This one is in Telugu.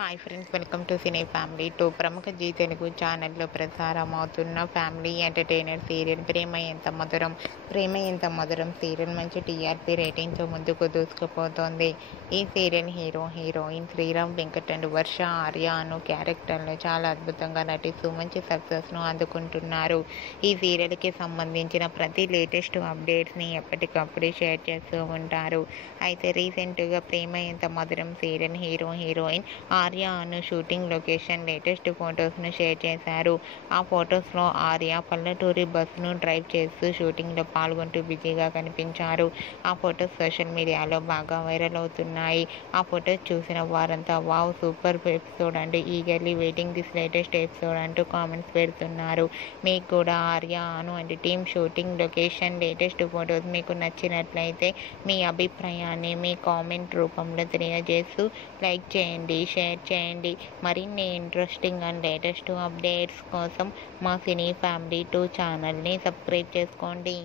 Hi friends, welcome to cine family 2 ప్రముఖ జీ తెలుగు ఛానల్లో ప్రసారం అవుతున్న ఫ్యామిలీ ఎంటర్టైనర్ సీరియల్ ప్రేమ ఎంత మధురం సీరియల్ మంచి టీఆర్పీ రేటింగ్తో ముందుకు దూసుకుపోతోంది. ఈ serial heroine Sriram Venkat and Varsha Arya Anu క్యారెక్టర్లు చాలా అద్భుతంగా నటిస్తూ మంచి సక్సెస్ను అందుకుంటున్నారు. ఈ సీరియల్కి సంబంధించిన ప్రతి లేటెస్ట్ అప్డేట్స్ని ఎప్పటికప్పుడు షేర్ చేస్తూ ఉంటారు. అయితే రీసెంట్గా ప్రేమ ఎంత మధురం సీరియల్ హీరోయిన్ ఆర్య అను షూటింగ్ లొకేషన్ లేటెస్ట్ ఫొటోస్ను షేర్ చేశారు. ఆ ఫొటోస్లో ఆర్య పల్లెటూరి బస్సును డ్రైవ్ చేస్తూ షూటింగ్లో పాల్గొంటూ బిజీగా కనిపించారు. ఆ ఫొటోస్ సోషల్ మీడియాలో బాగా వైరల్ అవుతున్నాయి. ఆ ఫొటోస్ చూసిన వారంతా వావ్, సూపర్ ఎపిసోడ్ అంటూ eagerly waiting this latest episode అంటూ కామెంట్స్ పెడుతున్నారు. మీకు కూడా Arya Anu and team shooting location latest photos మీకు నచ్చినట్లయితే మీ అభిప్రాయాన్ని మీ కామెంట్ రూపంలో తెలియజేస్తూ లైక్ చేయండి, షేర్ చేయండి. మరిన్ని ఇంట్రెస్టింగ్ అండ్ లేటెస్ట్ అప్డేట్స్ కోసం మా సినీ ఫ్యామిలీ 2 ఛానల్ని సబ్స్క్రైబ్ చేసుకోండి.